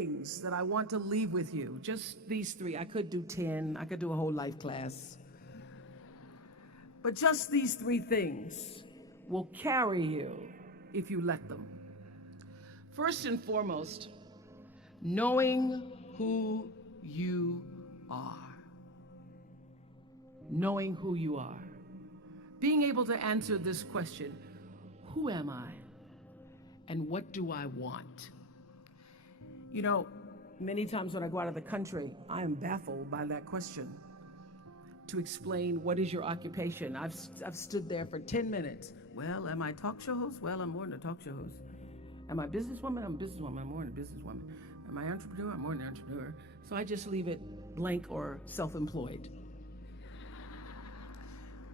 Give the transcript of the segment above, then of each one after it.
things that I want to leave with you. Just these three. I could do 10. I could do a whole life class. But just these three things will carry you if you let them. First and foremost, knowing who you are. Knowing who you are. Being able to answer this question, who am I? And what do I want? You know, many times when I go out of the country, I am baffled by that question. To explain what is your occupation. I've stood there for 10 minutes. Well, am I a talk show host? Well, I'm more than a talk show host. Am I a businesswoman? I'm a businesswoman. I'm more than a businesswoman. Am I an entrepreneur? I'm more than an entrepreneur. So I just leave it blank or self-employed.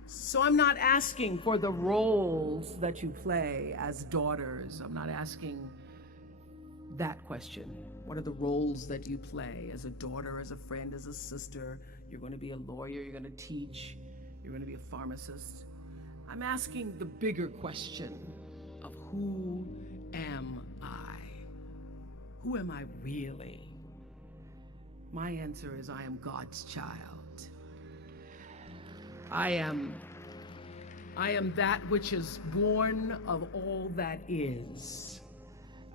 So I'm not asking for the roles that you play as daughters. I'm not asking that question. What are the roles that you play as a daughter, as a friend, as a sister? You're going to be a lawyer, you're going to teach, you're going to be a pharmacist. I'm asking the bigger question of who am I? Who am I really? My answer is I am God's child. I am that which is born of all that is.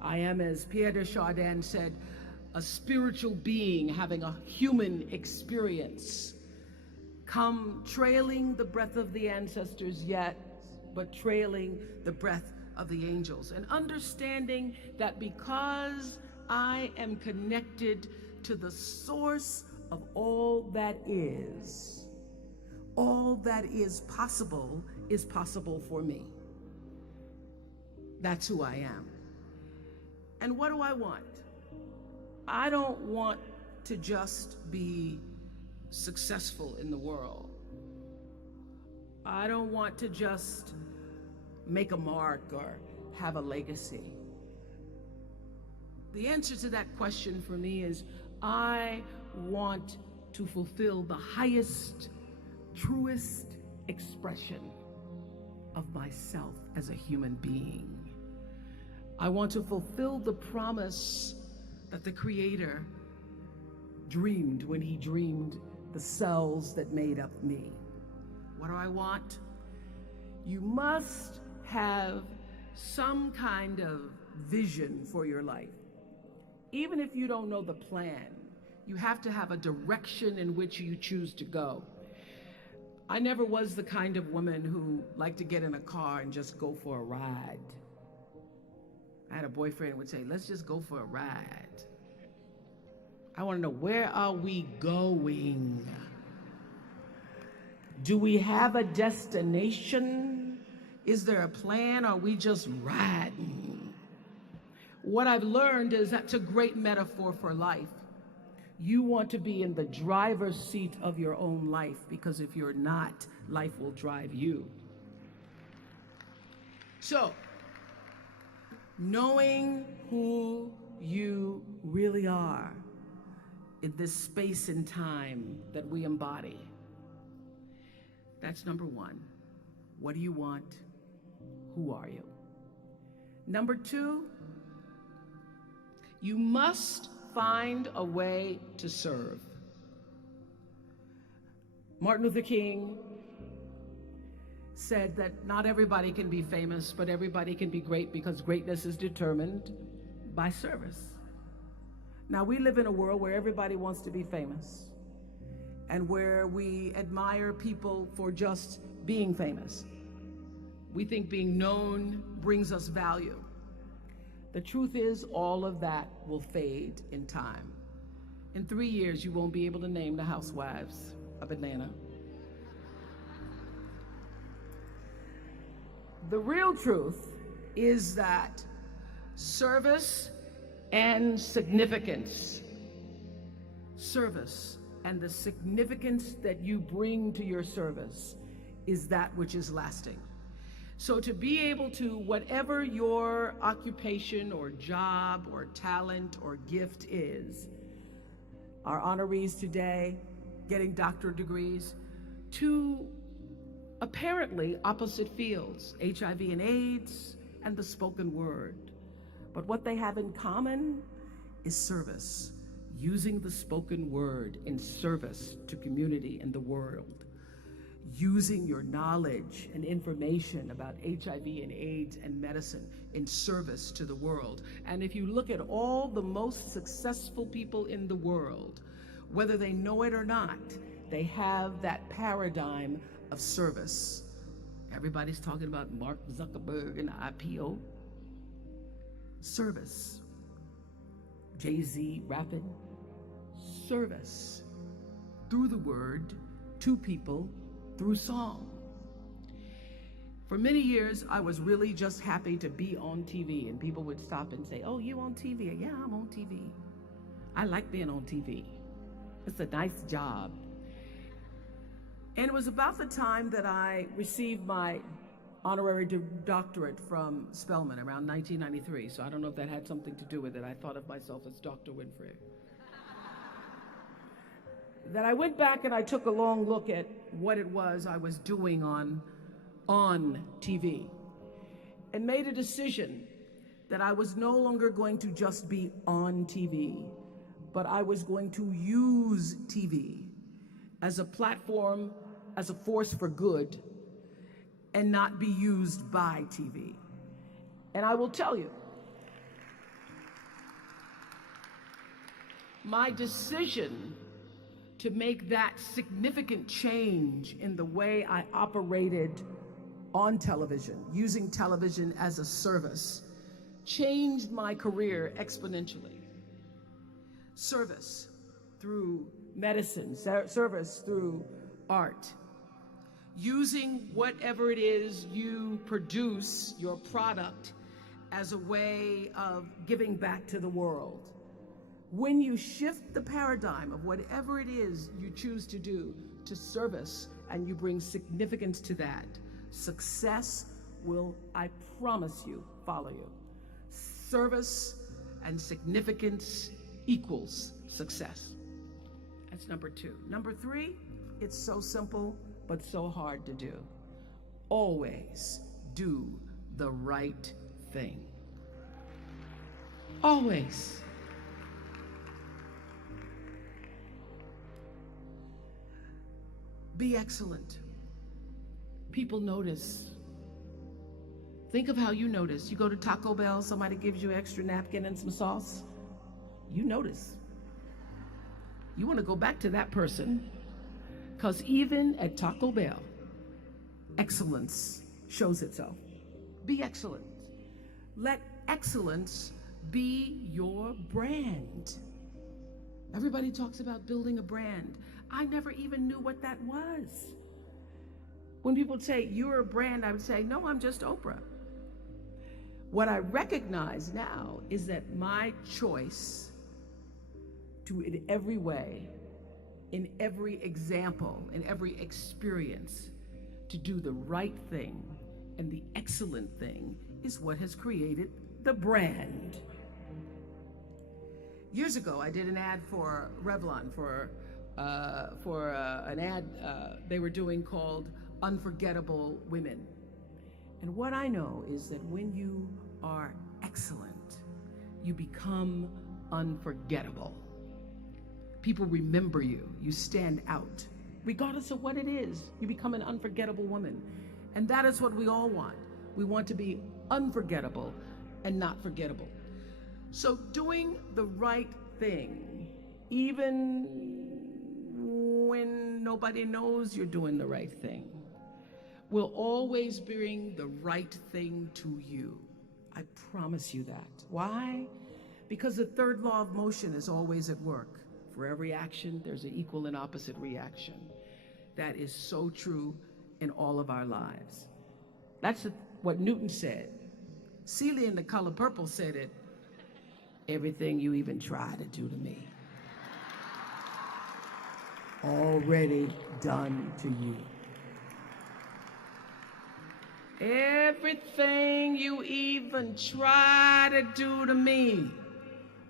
I am, as Pierre de Chardin said, a spiritual being having a human experience, come trailing the breath of the ancestors yet, but trailing the breath of the angels. And understanding that because I am connected to the source of all that is possible for me. That's who I am. And what do I want? I don't want to just be successful in the world. I don't want to just make a mark or have a legacy. The answer to that question for me is I want to fulfill the highest, truest expression of myself as a human being. I want to fulfill the promise that the Creator dreamed when He dreamed the cells that made up me. What do I want? You must have some kind of vision for your life. Even if you don't know the plan, you have to have a direction in which you choose to go. I never was the kind of woman who liked to get in a car and just go for a ride. I had a boyfriend who would say, let's just go for a ride. I want to know, where are we going? Do we have a destination? Is there a plan? Or are we just riding? What I've learned is that's a great metaphor for life. You want to be in the driver's seat of your own life, because if you're not, life will drive you. So, knowing who you really are in this space and time that we embody. That's number one. What do you want? Who are you? Number two, you must find a way to serve. Martin Luther King said that not everybody can be famous, but everybody can be great, because greatness is determined by service. Now, we live in a world where everybody wants to be famous, and where we admire people for just being famous. We think being known brings us value. The truth is, all of that will fade in time. In 3 years, you won't be able to name the housewives of Atlanta. The real truth is that service and significance, service and the significance that you bring to your service is that which is lasting. So to be able to, whatever your occupation or job or talent or gift is, our honorees today getting doctorate degrees, to apparently opposite fields, HIV and AIDS and the spoken word. But what they have in common is service. Using the spoken word in service to community and the world. Using your knowledge and information about HIV and AIDS and medicine in service to the world. And if you look at all the most successful people in the world, whether they know it or not, they have that paradigm of service. Everybody's talking about Mark Zuckerberg and IPO. Service. Jay-Z rapping. Service. Through the word, to people, through song. For many years, I was really just happy to be on TV, and people would stop and say, "Oh, you on TV?" "Yeah, I'm on TV. I like being on TV. It's a nice job." And it was about the time that I received my honorary doctorate from Spelman around 1993. So I don't know if that had something to do with it. I thought of myself as Dr. Winfrey. That I went back and I took a long look at what it was I was doing on TV and made a decision that I was no longer going to just be on TV, but I was going to use TV as a platform, as a force for good, and not be used by TV. And I will tell you, my decision to make that significant change in the way I operated on television, using television as a service, changed my career exponentially. Service through medicine, service through art. Using whatever it is you produce, your product, as a way of giving back to the world. When you shift the paradigm of whatever it is you choose to do to service, and you bring significance to that, success will, I promise you, follow you. Service and significance equals success. That's number 2. Number 3, it's so simple, but so hard to do. Always do the right thing. Always. Be excellent. People notice. Think of how you notice. You go to Taco Bell, somebody gives you an extra napkin and some sauce. You notice. You want to go back to that person, because even at Taco Bell, excellence shows itself. Be excellent. Let excellence be your brand. Everybody talks about building a brand. I never even knew what that was. When people say, "You're a brand," I would say, "No, I'm just Oprah." What I recognize now is that my choice to, in every way, in every example, in every experience, to do the right thing and the excellent thing is what has created the brand. Years ago, I did an ad for Revlon for an ad they were doing called Unforgettable Women. And what I know is that when you are excellent, you become unforgettable. People remember you. You stand out. Regardless of what it is, you become an unforgettable woman. And that is what we all want. We want to be unforgettable and not forgettable. So doing the right thing, even when nobody knows you're doing the right thing, will always bring the right thing to you. I promise you that. Why? Because the third law of motion is always at work. For every action, there's an equal and opposite reaction. That is so true in all of our lives. That's what Newton said. Celia in The Color Purple said it. Everything you even try to do to me, already done to you. Everything you even try to do to me,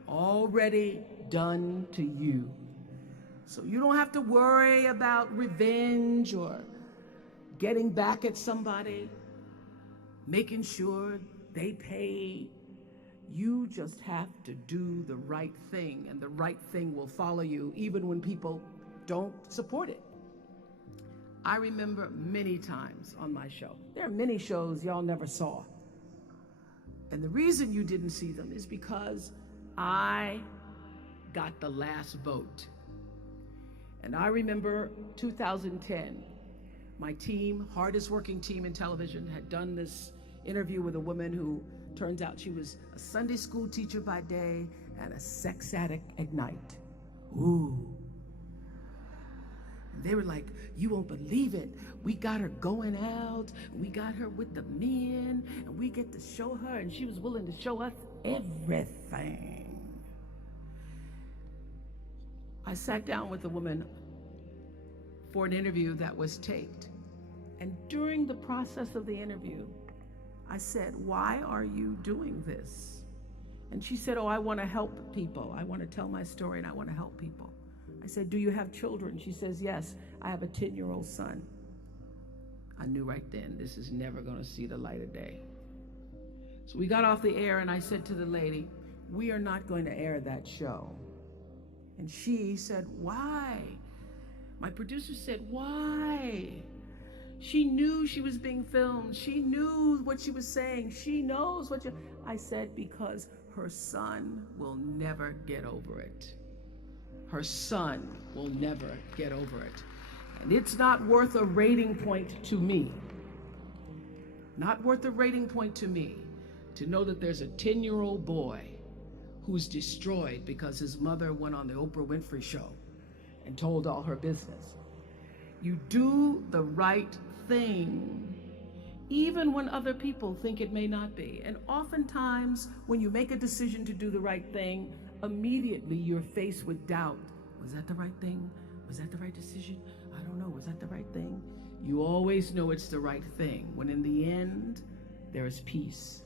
already done to you. So you don't have to worry about revenge or getting back at somebody, making sure they pay You just have to do the right thing, and the right thing will follow you even when people don't support it. I remember many times on my show, there are many shows y'all never saw. And the reason you didn't see them is because I got the last vote. And I remember 2010, my team, hardest working team in television, had done this interview with a woman who turns out she was a Sunday school teacher by day and a sex addict at night. Ooh. And they were like, you won't believe it. We got her going out, we got her with the men, and we get to show her, and she was willing to show us everything. I sat down with a woman for an interview that was taped. And during the process of the interview, I said, why are you doing this? And she said, oh, I want to help people. I want to tell my story and I want to help people. I said, do you have children? She says, yes, I have a 10-year-old son. I knew right then, this is never going to see the light of day. So we got off the air and I said to the lady, we are not going to air that show. And she said, why? My producer said, why? She knew she was being filmed. She knew what she was saying. She knows what you... I said, because her son will never get over it. Her son will never get over it. And it's not worth a rating point to me. Not worth a rating point to me to know that there's a 10-year-old boy who's destroyed because his mother went on the Oprah Winfrey show and told all her business. You do the right thing, even when other people think it may not be. And oftentimes, when you make a decision to do the right thing, immediately you're faced with doubt. Was that the right thing? Was that the right decision? I don't know. Was that the right thing? You always know it's the right thing, when in the end, there is peace.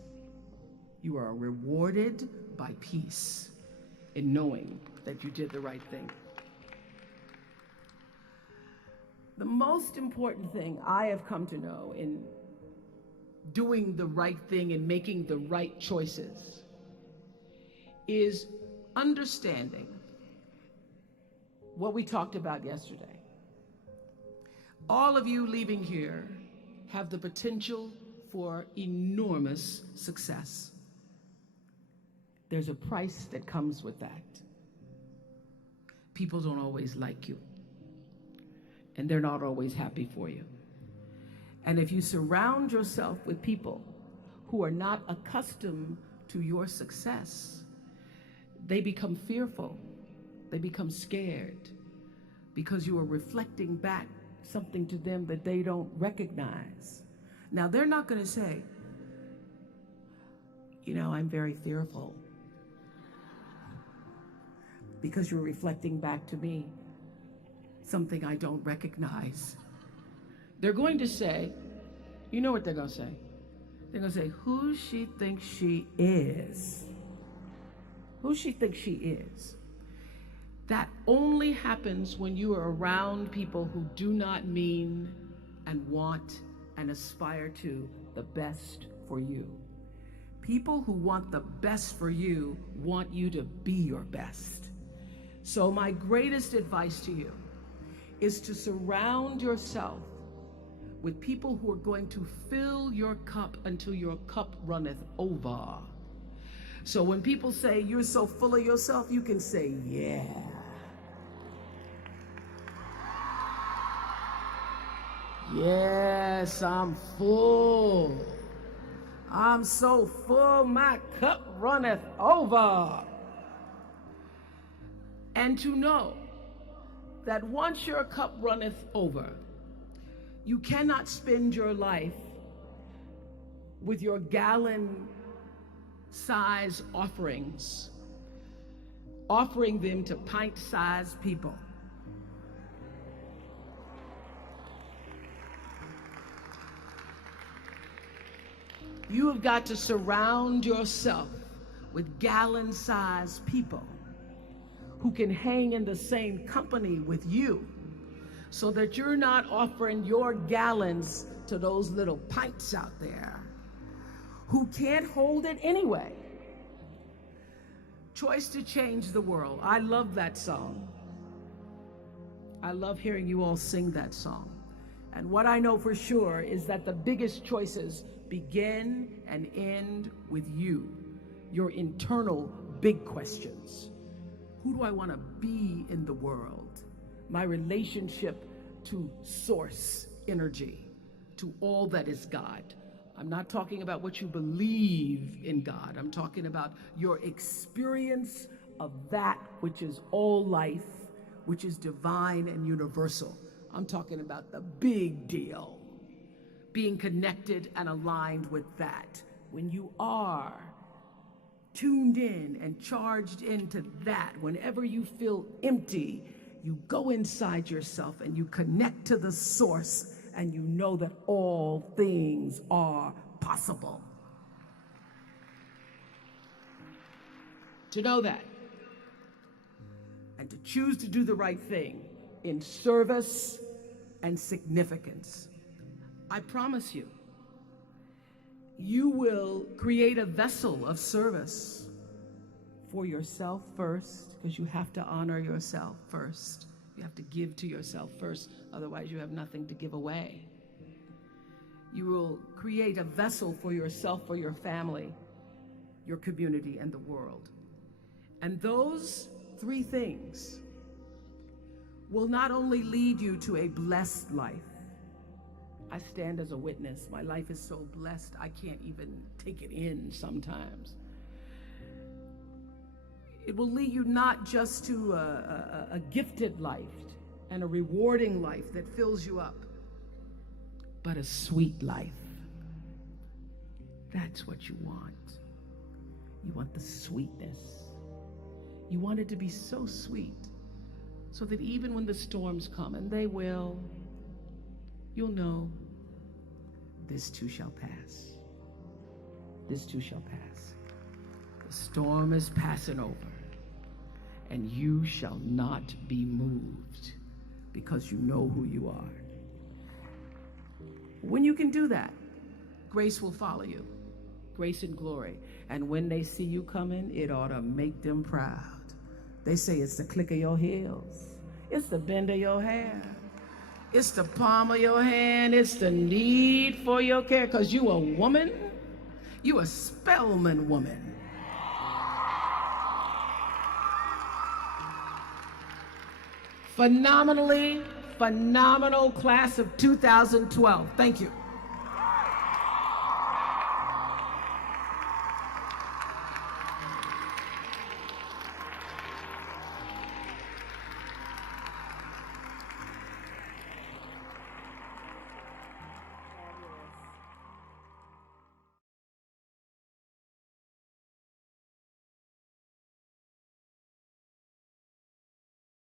You are rewarded by peace in knowing that you did the right thing. The most important thing I have come to know in doing the right thing and making the right choices is understanding what we talked about yesterday. All of you leaving here have the potential for enormous success. There's a price that comes with that. People don't always like you, and they're not always happy for you. And if you surround yourself with people who are not accustomed to your success, they become fearful, they become scared, because you are reflecting back something to them that they don't recognize. Now, they're not going to say, you know, I'm very fearful, because you're reflecting back to me something I don't recognize. They're going to say, you know what they're going to say? They're going to say, who she thinks she is. Who she thinks she is. That only happens when you are around people who do not mean and want and aspire to the best for you. People who want the best for you want you to be your best. So my greatest advice to you is to surround yourself with people who are going to fill your cup until your cup runneth over. So when people say you're so full of yourself, you can say, yeah. Yes, I'm full. I'm so full, my cup runneth over. And to know that once your cup runneth over, you cannot spend your life with your gallon-size offerings, offering them to pint-sized people. You have got to surround yourself with gallon-sized people who can hang in the same company with you, so that you're not offering your gallons to those little pints out there who can't hold it anyway. Choice to change the world. I love that song. I love hearing you all sing that song. And what I know for sure is that the biggest choices begin and end with you, your internal big questions. Who do I want to be in the world? My relationship to source energy, to all that is God. I'm not talking about what you believe in God. I'm talking about your experience of that which is all life, which is divine and universal. I'm talking about the big deal, being connected and aligned with that. When you are tuned in and charged into that, whenever you feel empty, you go inside yourself and you connect to the source, and you know that all things are possible. To know that, and to choose to do the right thing in service and significance, I promise you, you will create a vessel of service for yourself first, because you have to honor yourself first. You have to give to yourself first, otherwise you have nothing to give away. You will create a vessel for yourself, for your family, your community, and the world. And those three things will not only lead you to a blessed life. I stand as a witness. My life is so blessed, I can't even take it in sometimes. It will lead you not just to a gifted life and a rewarding life that fills you up, but a sweet life. That's what you want. You want the sweetness. You want it to be so sweet, so that even when the storms come, and they will, you'll know this too shall pass. This too shall pass. The storm is passing over, and you shall not be moved, because you know who you are. When you can do that, grace will follow you, grace and glory. And when they see you coming, it ought to make them proud. They say it's the click of your heels, it's the bend of your hair, it's the palm of your hand, it's the need for your care, because you a woman, you a Spelman woman. Phenomenal class of 2012. Thank you.